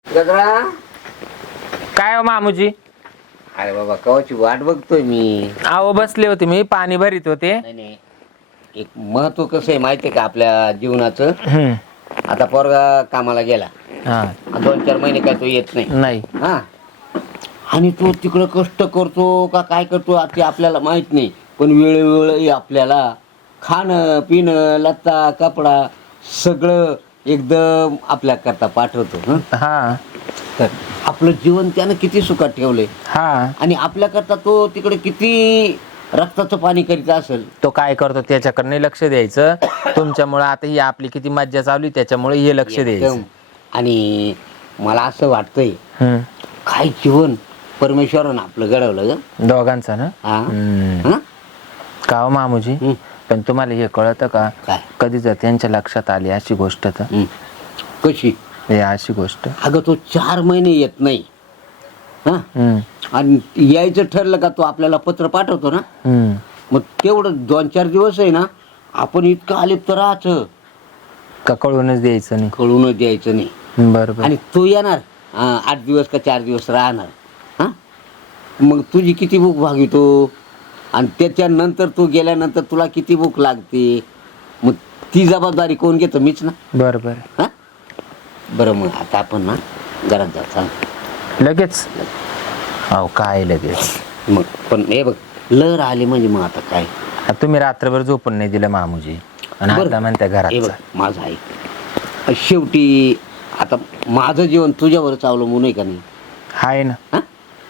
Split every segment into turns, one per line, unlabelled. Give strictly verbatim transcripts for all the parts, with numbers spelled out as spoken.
गजरा
काय हो मामूजी?
अरे बाबा कवाची वाट बघतोय मी.
आहो बसले होते मी पाणी भरीत होते.
नाही नाही, एक महत्व कसं आहे माहितीये का आपल्या जीवनाचं.
हम्म.
आता पोरगा कामाला गेला,
हा
दोन चार महिने काय तो येत नाही.
नाही
हा, आणि तो तिकडं कष्ट करतो का काय करतो ते आपल्याला माहित नाही, पण वेळोवेळी आपल्याला खाणं पिणं लत्ता कपडा सगळं एकदम आपल्या करता पाठवतो. हं?
हा
तर आपलं जीवन त्यानं किती सुखात ठेवलंय,
हा
आणि आपल्याकरता तो तिकडे किती रक्ताचं पाणी करीत असेल.
तो काय करतो त्याच्याकडे नाही लक्ष द्यायचं. तुमच्यामुळे आता ही आपली किती मज्जा चालू आहे त्याच्यामुळे हे लक्ष द्यायचं.
एकदम. आणि मला असं वाटतंय
हम्म.
काय जीवन परमेश्वरानं आपलं घडवलं ग.
दोघांचा ना.
हा?
हम्म.
हं?
का हो मामूजी?
हं.
पण तुम्हाला हे कळतं का
काय?
कधी जर त्यांच्या लक्षात आली अशी गोष्ट तर
हं. कशी?
हे अशी गोष्ट.
अगं तो चार महिने येत नाही. हा,
हम्म.
आणि यायचं ठरलं का तो आपल्याला पत्र पाठवतो ना.
हम्म.
मग तेवढं दोन चार दिवस आहे ना, आपण इतकं अलिप्त राहायचं,
का कळूनच द्यायचं नाही.
कळूनच द्यायचं नाही.
बरोबर.
आणि तो येणार अं, आठ दिवस का चार दिवस राहणार. हा, मग तुझी किती भूक भागवितो, आणि त्याच्यानंतर तू गेल्यानंतर तुला किती भूक लागते. मग ती जबाबदारी कोण घेतं? मीच ना.
बरोबर.
हा, बरं मग आता आपण ना घरात जाऊ. चाल
लगेच. अहो काय लगेच.
मग पण हे बघ, लहर आली म्हणजे मग आता काय.
आता तुम्ही रात्रभर झोपून नाही दिलं मामूजी आणि
बरं.
आता म्हणत्या
हे
घरात
बघ
जा.
माझं ऐक, शेवटी आता माझं जीवन तुझ्यावरच अवलंबून आहे का नाही.
हाय ना.
हा,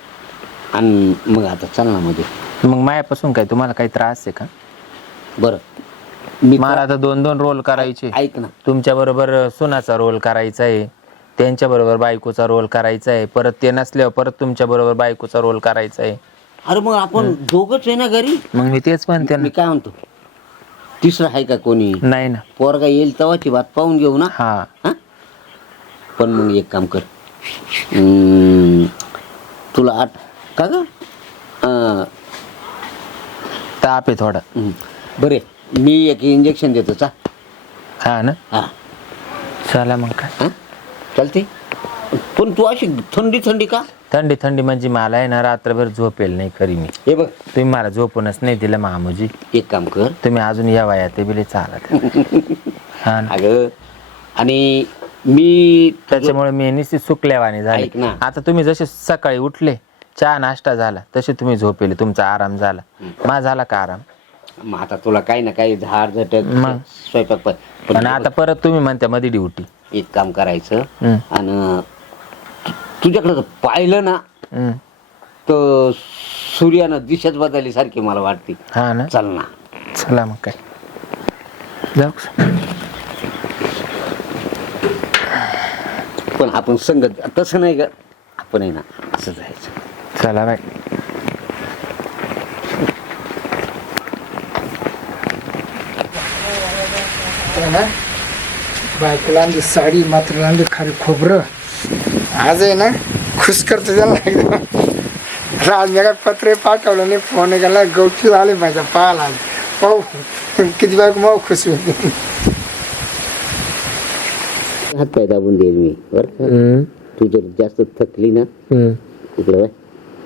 आणि मग आता चल ना मध्ये.
मग मायापासून काय तुम्हाला काही त्रास आहे का?
बरं मी
मला आता दोन दोन रोल करायचे.
ऐक ना,
तुमच्या बरोबर सुनाचा रोल करायचा आहे, त्यांच्या बरोबर बायकोचा रोल करायचा आहे, परत ते नसल्यावर परत तुमच्या बरोबर बायकोचा रोल करायचा आहे.
अरे मग आपण दोघच आहे ना घरी.
मग मी तेच म्हणते
मी
ना.
काय म्हणतो, तिसरं आहे का कोणी?
नाही ना.
पोरगा येईल तेव्हाची बात पाहून घेऊ ना.
हा.
हा, पण मग एक काम कर, हम्म, तुला आठ का ग अं,
ताप आहे थोडा.
हम्म, बरे मी एक इंजेक्शन देतो चा.
हा ना.
हा
चला मग काय.
हा, चालते. पण तू अशी थंडी थंडी का?
थंडी थंडी म्हणजे मला आहे ना रात्रभर झोपेल नाही खरी मी.
हे बघ,
तुम्ही मला झोपूनच नाही दिलं मामूजी.
एक काम कर,
तुम्ही अजून या वयात ते बिले चालत. हा ना.
अगं, आणि मी
त्याच्यामुळे मी निश्चित सुकल्यावाने झाले.
ऐक ना.
आता तुम्ही जसे सकाळी उठले चहा नाश्ता झाला तसे तुम्ही झोपेले, तुमचा आराम झाला. माझा झाला का आराम?
मग आता तुला काही ना काही झाड झटक
मग.
स्वयंपाक पण- पण
आणि आता परत तुम्ही म्हणता मध्ये ड्युटी.
एक काम करायचं,
हम्म.
आणि तुझ्याकडे जर पाहिलं ना
हम्म.
तर सूर्यानं दिशाच बदलली सारखी मला वाटते.
हा ना.
चल ना.
चला मग काय जाऊ.
पण आपण संगत तसं नाही ग, आपण आहे ना असं जायचं.
चला बाय.
बायकोला आणली साडी, मात्र आणली खाली खोबरं. आज आहे ना खुश करतो त्याला एकदम. आज मी काय पत्र पाठवलं नाही, फोन केला, गवठी आले माझ्या पाहायला. पाहू किती बायको मग खुश होती.
हात पाय दाबून देईल मी बरं का?
हम्म.
तू जर जास्त थकली ना
हम्म.
इकडे बाय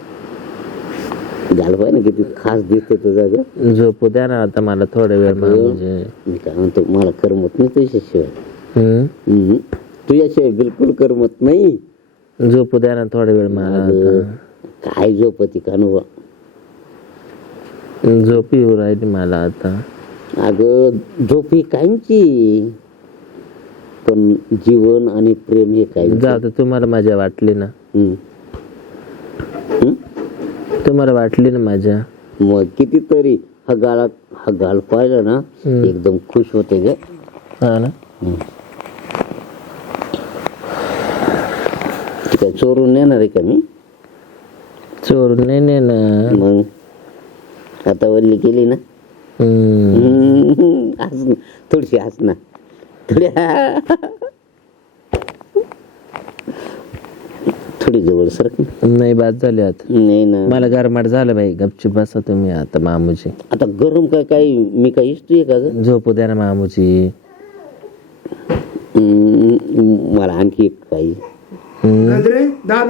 झालं पाहिजे ना, किती खास दिसते तुझा ग.
झोपू द्या ना आता मला थोडा वेळ म्हणजे.
मी काय म्हणतो, मला करमत नाही तुझ्याशिवाय.
हम्म.
हम्म. तुझ्याशिवाय बिलकुल करमत नाही.
झोपू द्या ना थोडा वेळ मला
अगं,
आता.
काय झोपती का नु?
झोप येऊ राहिली मला आता.
अगं झोप ही कायमची, पण जीवन आणि प्रेम हे काय.
जाऊ दे, तुम्हाला मजा वाटली ना.
हम्म. हम्म?
तुम्हाला वाटली ना मजा.
मग कितीतरी हा गाळा हा गाल पाहिलं ना एकदम खुश होते ग.
हा ना.
ती काय चोरून नेणार आहे का मी?
चोरून नाही नेणार.
मग आता वल्ली केली ना.
हम्म.
हम्म, हस ना. थोडीशी हस ना. थोडी थोडी जवळ सर.
नाही बाद झाली आता.
नाही ना,
मला गरमाट झालं बाई. गपचूप बसा तुम्ही आता मामूजी.
आता गरम काय काय मी काय इष्टी आहे का ग?
झोपू द्या ना मामूजी.
हम्म, मला आणखी एक पाहिजे.
गजरे दादा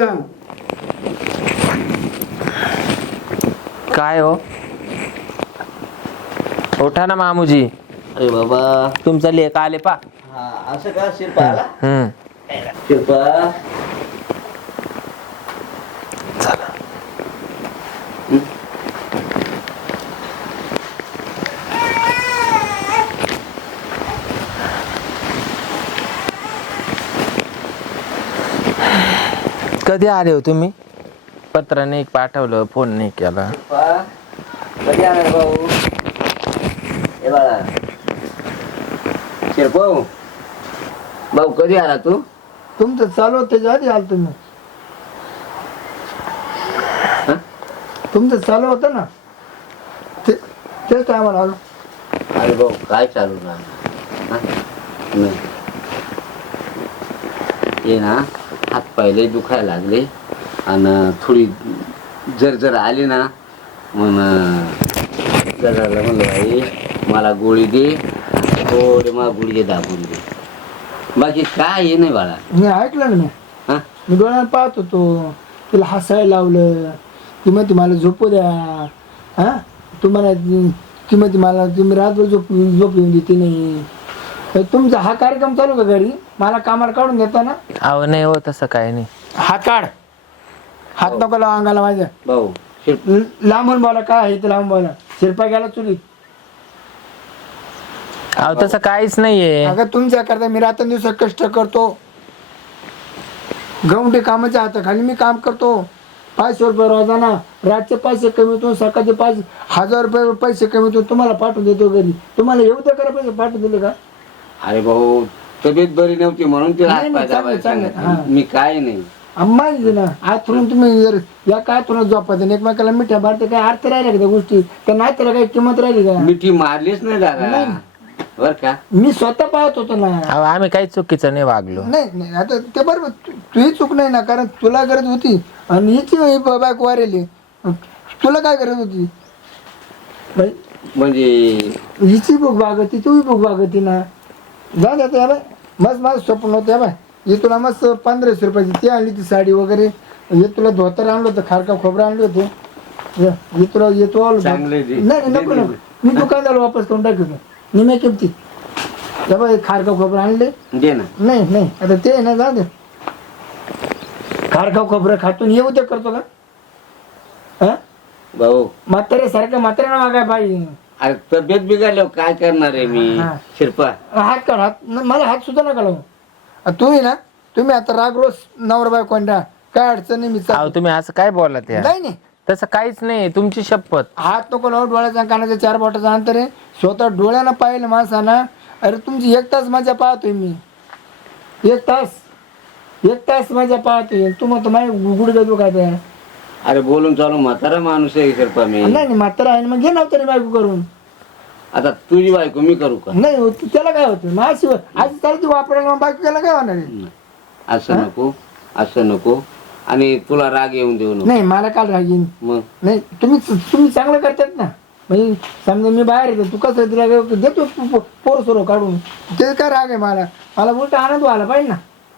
काय हो उठा ना मामूजी,
अरे बाबा
तुमचा लेख आले पा.
हा असं का शिरपा आला?
हम्म
शिरपा
चला. कधी आले हो तुम्ही? पत्र नाही पाठवलं, फोन नाही केला.
शिरपा कधी आला रे भाऊ? ए बाळा शिरपा भाऊ कधी आला तू?
तुमचं चालू होतं त्याच्या आधी आलो तुम्ही.
हा?
तुमचं चालू होतं ना ते तेच टायमाला आलो.
अरे भाऊ काय चालू ना नाही ये ना हात पायले दुखायला लागले आणि थोडी जर जर आली ना मग जरा म्हणलं भाई मला गोळी दे, थोडे मला गुडघे दाबून दे, बाकी काय हे नाही बाळा.
मी ऐकलं ना मी
हा
मी डोळ्यात पाहत होतो, तिला हसायला लावलं, ती म्हणते मला झोपू द्या. हा तुम्हाला ती म्हणते मला तुम्ही रातभर झोप झोप येऊन देते नाही. तर तुमचा हा कार्यक्रम चालू का घरी? मला कामाला काढून देता ना?
अहो नाही हो तसं काही नाही.
हात काढ, हात नको लावा अंगाला माझ्या.
भाऊ शिरप
ल- लांबून बोला काय आहे ते लांबून बोला. शिरपा गेला चुलीत.
अहो तसं काहीच नाहीये.
अगं तुमच्या करता मी रात्रंदिवस कष्ट करतो, गवंडी कामाच्या हाताखाली मी काम करतो. पाचशे रुपये रोजाना, रातचे पैसे कमीतो, सकाळचे पाच हजार रुपये पैसे कमीतो, तुम्हाला पाठवून देतो घरी. तुम्हाला येऊ द्या करा पैसे पाठवून दिले का?
अरे भाऊ तब्येत बरी नव्हती म्हणून तिला हात
नाही,
पाय
नाही, चांगलं,
दाबायला
चांगलं,
सांगितलं.
हा.
मी काय नाही.
माहिती ना आतून तुम्ही जर या काय तुला झोपायचं एकमेकाला मिठ्या मारते, काय अर्थ राहिला का त्या गोष्टी? त्या नाही त्याला काही किंमत राहिली का?
मिठी मारलीच नाही दादा
नाही.
बर का?
मी स्वतः पाहत होतो ना.
अहो आम्ही काही चुकीचं नाही वागलो.
नाही नाही आता ते बरोबर तु- तुही चूक नाही ना, कारण तुला गरज होती आणि हिची ही ब- बायको वारेली. तुला काय गरज होती बाई?
म्हणजे
हिची भूक भागती, तुही भूक भागती ना. जा जाते बाय, मस्त माझं स्वप्न होतं या बाय. हे तुला मस्त पंधराशे रुपयाची ती आणली ती साडी वगैरे, हे तुला धोतर आणलं होतं, खारका खोबरं आणलं होतं, हे हे तुला येतो आलो.
चांगले
नाही
दे.
नाही, नको नको, मी दुकानदार वापस करून टाकतो निम्या किमतीत. या बाय खारका खोबरं आणले.
दे ना.
नाही नाही आता ते आहे ना, जाऊ दे. खारका खोबरं खातून येऊ दे करतो का? हा
भाऊ
म्हाताऱ्यासारखं म्हाताऱ्याला वागाय पाहिजे.
अरे तब्येत बिघडल्यावर काय करणार आहे मी?
हा.
शिरपा
हात काढ, हात न- मला हात सुद्धा नका लावू. आ, तुम्ही ना तुम्ही आता राग रोज नवरा बाय कोणत्या काय अडचण नाही. मी
अहो
चालतो.
तुम्ही असं काय बोलला त्या?
नाही नाही
तसं काहीच नाही, तुमची शपथ.
हात नको लावू, डोळ्याचा कानाच्या चार बोटाचं अंतर आहे. स्वतः डोळ्यानं पाहिलं माणसाना. अरे तुमची एक तास मजा पाहतोय मी, एक तास एक तास मजा पाहतोय. तू म्हणतो माझी गुडघे दुखायचं आहे.
अरे बोलून चालू म्हातारा माणूस आहे शिरपा मी.
नाही नाही म्हातारा आहे ना, मग घे नव्हतं रे बायको करून.
आता तुझी बायको मी करू का?
नाही होत, त्याला काय होतं माझी आज चालती वापरायला, मग बायको त्याला काय होणार आहे?
असं नको, असं नको. आणि तुला राग येऊन देऊ नको.
नाही मला काल राग येईन.
मग
नाही तुम्ही तुम्ही चांगलं करतात ना. म्हणजे समजा मी बाहेर येतो, तू कसं तिला देतो पो- पोर सोरो काढून, ते काय राग आहे मला? मला उलट आनंद व्हायला पाहिजे ना.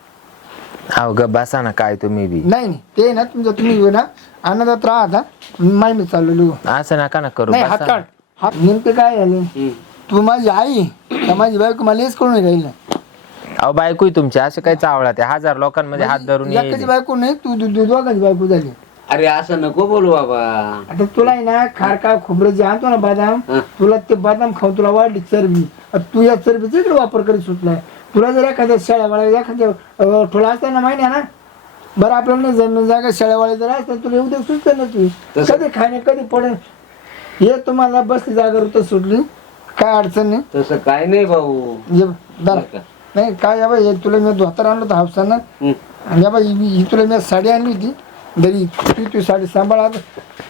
अहो ग बसा ना काय तुम्ही बी.
नाही नाही ते ना तुमचं तुम्ही ना आनंदात राहा आता. माय मी चाललो.
असं नका ना करू.
नाही हात
बसा.
काढ. हात नेमके काय झाले?
हम्म.
तू माझी आई तर माझी बायको मला हेच करून राहील ना.
अहो बायकोही तुमची असे काही चावला त्या हजार लोकांमध्ये हात धरून
एकाची
येईल.
बायको नाही, तू दु- दु- दोघांची बायको झाली.
अरे असं नको बोलू बाबा.
आता तुला आहे ना खारका खोबरं जे आणतो ना बदाम,
हं.
तुला ते बदाम खाऊन तुला वाढली चरबी. आता तू या चरबीचा इकडे वापर करीत सुटलाय. तुला जर एखाद्या शेळ्यावाळ्या एखाद्या अं, ठोला असता ना माहिती आहे ना, बरं आपल्याला नाही जमीन जागा शेळ्यावाळ्या जर असतात तुला येऊ दे सुचत ना. तू
तसं-
कधी खाणे कधी पडेल हे तुम्हाला बसली जागा तर सुटली, काय अडचण नाही.
तसं काय नाही भाऊ.
ये दादा.
बरं का?
नाही काय या बाई, हे तुला मी धोतर आणलं होतं हापसानं.
हम्म.
आणि या बाई ही ही तुला मी साडी आणली होती घरी, तू तू साडी सांभाळ. आता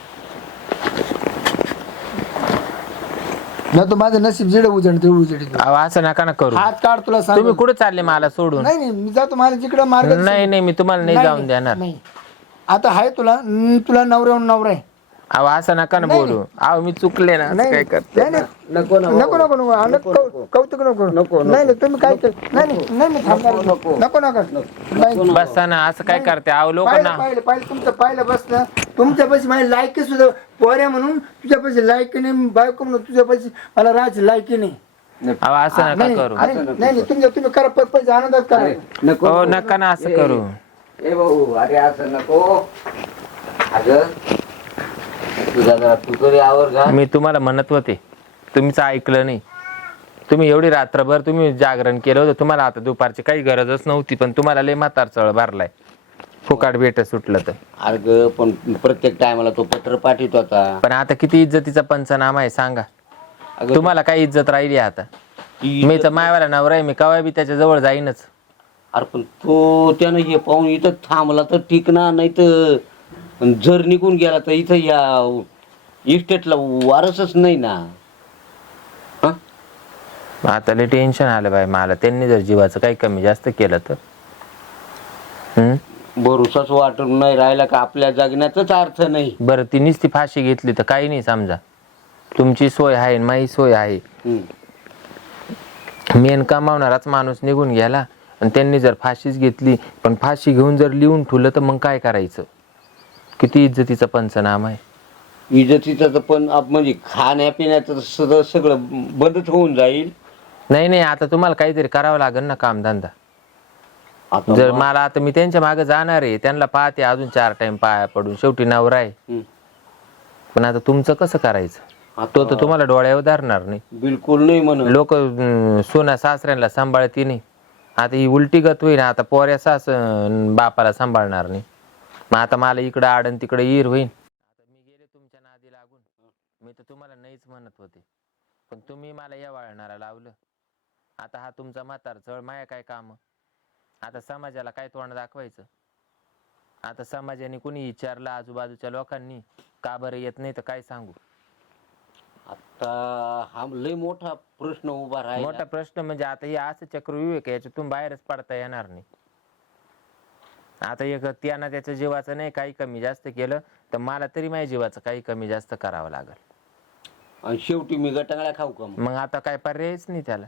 नाही तर माझं नशीब जेड उजड तेवढं उजड.
अहो असं नका ना करू.
हात काढ तुला सांग.
तुम्ही कुठे चालले मला सोडून?
नाही नाही मी जातो मला जिकडं मार्ग.
नाही नाही मी तुम्हाला नाही जाऊन देणार.
नाही आता आहे तुला न- तुला नवऱ्याहून नवरा आहे.
अहो असं नका ना बोलू. अहो मी चुकले ना, असं
नाही
काय करते.
नाही, नाही.
नको
नको नको नको नको.
नको,
कौ-
नको.
कौतुक नको करू.
नको,
नाही नाही तुम्ही काय केलं नाही नाही नाही नाही, थांबणार
नको,
नको
नको.
नको नको नाही.
बसा ना, असं काय करते अहो लोक
पाहिलं
ना.
पाहिलं पाहिलं तुमचं पाहिलं बस ना. तुमच्या पैसे माझी लायकी सुद्धा पोऱ्या म्हणून तुझ्या पैसे लायकी नाही, बायको म्हणून तुझ्या पैसे मला राहायची लायकी नाही.
अहो असं नका
नाही
करू.
नाही नाही, तुमच्या तुम्ही करा प- पैसे आनंदात करा.
अरे, नको
हो नका ना असं
ए,
करू.
ए भाऊ, अरे असं नको. अगं तुझा जरा तू तरी आवर का.
मी तुम्हाला म्हणत होते, तुम्हीच ऐकलं नाही. तुम्ही एवढी रात्रभर तुम्ही जागरण केलं होतं. तुम्हाला आता दुपारची काही गरजच नव्हती, पण तुम्हाला लय म्हातार चळ भरलाय. फुकाट भेट सुटलं तर.
अरे ग, पण प्रत्येक टायमाला तो पत्र पाठवत होता.
पण आता किती इज्जतीचा पंचनामा आहे सांगा.
अगं,
तुम्हाला काही इज्जत राहिली आता.
ती-
मी तर मायवाला नवरा आहे, मी कवा बी त्याच्या जवळ जाईनच.
अरे पण तो त्यानं हे पाहून इथं थांबला तर ठीक ना, नाही तर जर निघून गेला तर इथं या इस्टेटला वारसच नाही ना. हा?
आता लय टेन्शन आलं बाई मला. त्यांनी जर जीवाचं काही कमी जास्त केलं तर हम्म?
भरोसाच वाटून नाही राहिला का आपल्या जगण्याचाच अर्थ नाही.
बरं ती नुसती फाशी घेतली तर काही नाही समजा. तुमची सोय आहे आणि माझी सोय आहे.
हम्म.
मेन कमावणाराच माणूस निघून गेला आणि त्यांनी जर फाशीच घेतली, पण फाशी घेऊन जर लिहून ठेवलं तर मग काय करायचं. किती इज्जतीचा पंचनामा आहे.
इज्जतीचं तर पण आप- म्हणजे खाण्यापिण्याचं सगळं सगळं बंदच होऊन जाईल.
नाही नाही आता तुम्हाला काहीतरी करावं लागेल ना कामधंदा.
आता
जर
मग-
मला आता मी त्यांच्या मागे जाणार आहे, त्यांना पाहते अजून चार टाइम पाया पडून, शेवटी नवरा आहे.
हम्म.
पण आता तुमचं कसं करायचं. तो तर तुम्हाला डोळ्यावर धरणार नाही.
बिलकुल नाही म्हणून.
लोक सोना सासऱ्यांना सांभाळती नाही. आता ही उलटी गत होईल. आता पोऱ्या सास अं, बापाला सांभाळणार नाही. मग आता मला इकडं आडन तिकडे ईर होईल. आता मी गेले तुमच्या नादी लागून. मी तर तुम्हाला नाहीच म्हणत होते, पण तुम्ही मला या वळणाला लावलं. आता हा तुमचा म्हातार चळ माया काय काम. आता समाजाला काय तोंड दाखवायचं. आता समाजाने कुणी विचारलं आजूबाजूच्या लोकांनी का बरं येत नाही तर काय सांगू.
आता हा लय मोठा प्रश्न उभा राहिला.
मोठा प्रश्न म्हणजे आता हे असं चक्रव्यूह आहे का याच्यातून बाहेरच पडता येणार नाही. आता एक त्यानं त्याच्या जीवाचं नाही काही कमी जास्त केलं तर मला तरी माझ्या जीवाचं काही कमी जास्त करावं लागेल.
आणि शेवटी मी गटांगळ्या खाऊ का मग?
मग आता काय पर्यायच नाही त्याला.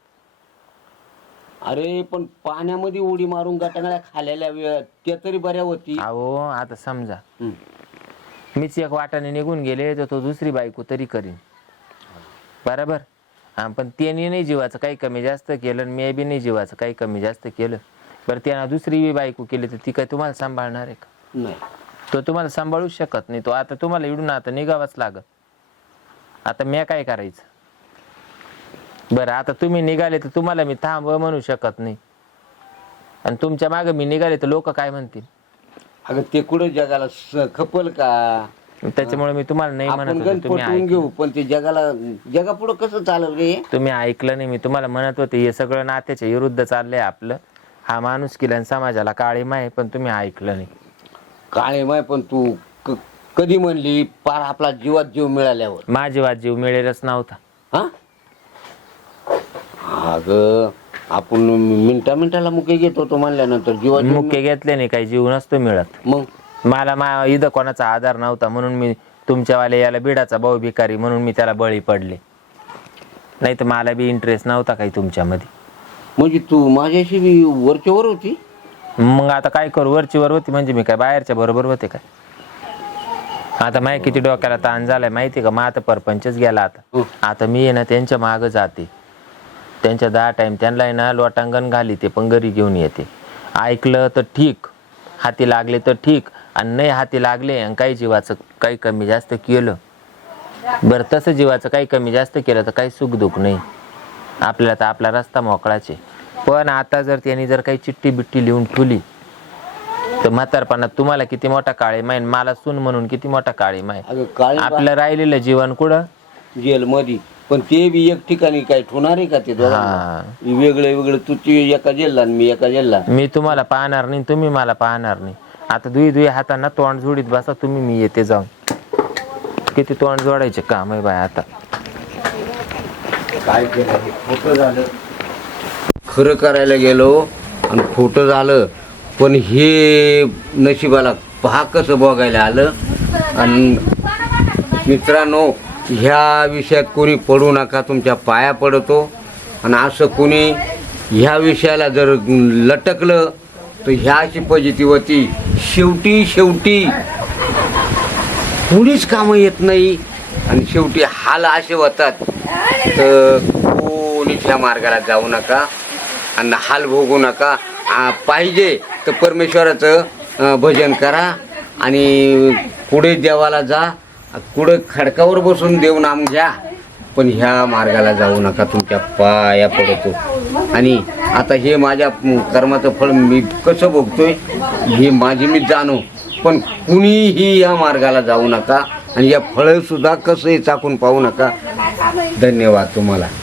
अरे पण पाण्यामध्ये उडी मारून गटांगळ्या खाल्लेल्या वेळ त्या तरी बऱ्या होती.
अहो आता समजा
हम्म.
मीच एक वाटाने निघून गेले तर तो दुसरी बायको तरी करीन बरोबर. हा पण त्याने नाही जीवाचं काही कमी जास्त केलं आणि मी बी नाही जीवाचं काही कमी जास्त केलं. बरं त्यानं दुसरी बी बायको केली तर ती काय तुम्हाला सांभाळणार आहे का.
नाही.
तो तुम्हाला सांभाळूच शकत नाही. तो आता तुम्हाला इडून आता निघावाच लागत. आता मी काय करायचं. बरं आता तुम्ही निघाले तर तुम्हाला मी थांब म्हणू शकत नाही, आणि तुमच्या मागे मी निघाले तर लोक काय म्हणतील.
अगं ते कुठं जगाला स- खपल का.
त्याच्यामुळे मी तुम्हाला नाही म्हणत
आपण
होते.
गण
तुम्ही
पटवून
ऐक-
घेऊ पण ते जगाला जगा पुढं कसं चालेल रे.
तुम्ही ऐकलं नाही. मी तुम्हाला म्हणत होते हे सगळं नात्याच्या विरुद्ध चाललंय आपलं. हा माणूस केला आणि समाजाला काळीमा आहे, पण तुम्ही ऐकलं नाही.
काळे माय पण तू क- कधी म्हणली पार आपला जीवात जीव मिळाल्यावर.
माझी वाद जीव मिळेलच नव्हता.
हा अगं आपण मिनटा मिनटाला मुके घेत होतो म्हणल्यानंतर जीवात जीव
मुख्य घेतले नाही काही जीव नसतो मिळत.
मग
मला मा इथं कोणाचा आधार नव्हता म्हणून मी तुमच्यावाले याला बिडाचा भाऊ भिकारी म्हणून मी त्याला बळी पडले. नाही तर मला बी इंटरेस्ट नव्हता काही तुमच्यामध्ये.
म्हणजे तू माझ्याशी बी वरच्यावर होती.
मग आता काय करू. वरची वर होती म्हणजे मी काय बाहेरच्या बरोबर होते काय. आता माहिती किती डोक्याला ताण झालाय माहिती का. मग आता परपंचच गेला आता.
हं.
आता मी आहे ना त्यांच्या मागं जाते. त्यांच्या दहा टाइम त्यांना आहे ना लोटांगण घाली ते पण घरी घेऊन येते. ऐकलं तर ठीक, हाती लागले तर ठीक, आणि नाही हाती लागले आणि काही जीवाचं काही कमी जास्त केलं बरं तसं जीवाचं काही कमी जास्त केलं तर काही सुख दुःख नाही. आपल्याला तर आपला रस्ता मोकळाचे. पण आता जर त्यांनी जर काही चिठ्ठी बिट्टी लिहून ठेवली तर म्हातारपणात तुम्हाला किती मोठा काळी माहीन, मला सून म्हणून किती मोठा काळी माहीन.
अगं काळे
आपलं राहिलेलं जीवन कुठं
जेल मध्ये. पण ते बी एक ठिकाणी काय ठेवणार आहे का ते दोघांना?
हा.
वेगळे वेगळे तू ती एका जेलला आणि मी एका जेलला.
मी तुम्हाला पाहणार नाही, तुम्ही मला पाहणार नाही. आता दुई दुई हातांना तोंड जोडीत बसा तुम्ही, मी येते जाऊन. किती तोंड जोडायचे काम आहे बाय आता.
काय केलं हे? खोटं झालं. खरं करायला गेलो आणि खोटं झालं. पण हे नशिबाला पहा कसं बघायला आलं. आणि मित्रांनो, ह्या विषयात कोणी पडू नका, तुमच्या पाया पडतो. आणि असं कोणी ह्या विषयाला जर लटकलं तर ह्या अशी फजिती होती. शेवटी शेवटी कुणीच कामं येत नाही आणि शेवटी हाल असे होतात. तर कोणीच ह्या मार्गाला जाऊ नका आणि हाल भोगू नका. आ, पाहिजे तर परमेश्वराचं अ, भजन करा आणि पुढे देवाला जा, पुढे खडकावर बसून देव नाम घ्या, पण ह्या मार्गाला जाऊ नका, तुमच्या पाया पडतो. आणि आता हे माझ्या कर्माचं फळ मी कसं भोगतोय हे माझी मी जाणू, पण कुणीही या मार्गाला जाऊ नका आणि या फळंसुद्धा कसंही चाकून पाहू नका. धन्यवाद तुम्हाला.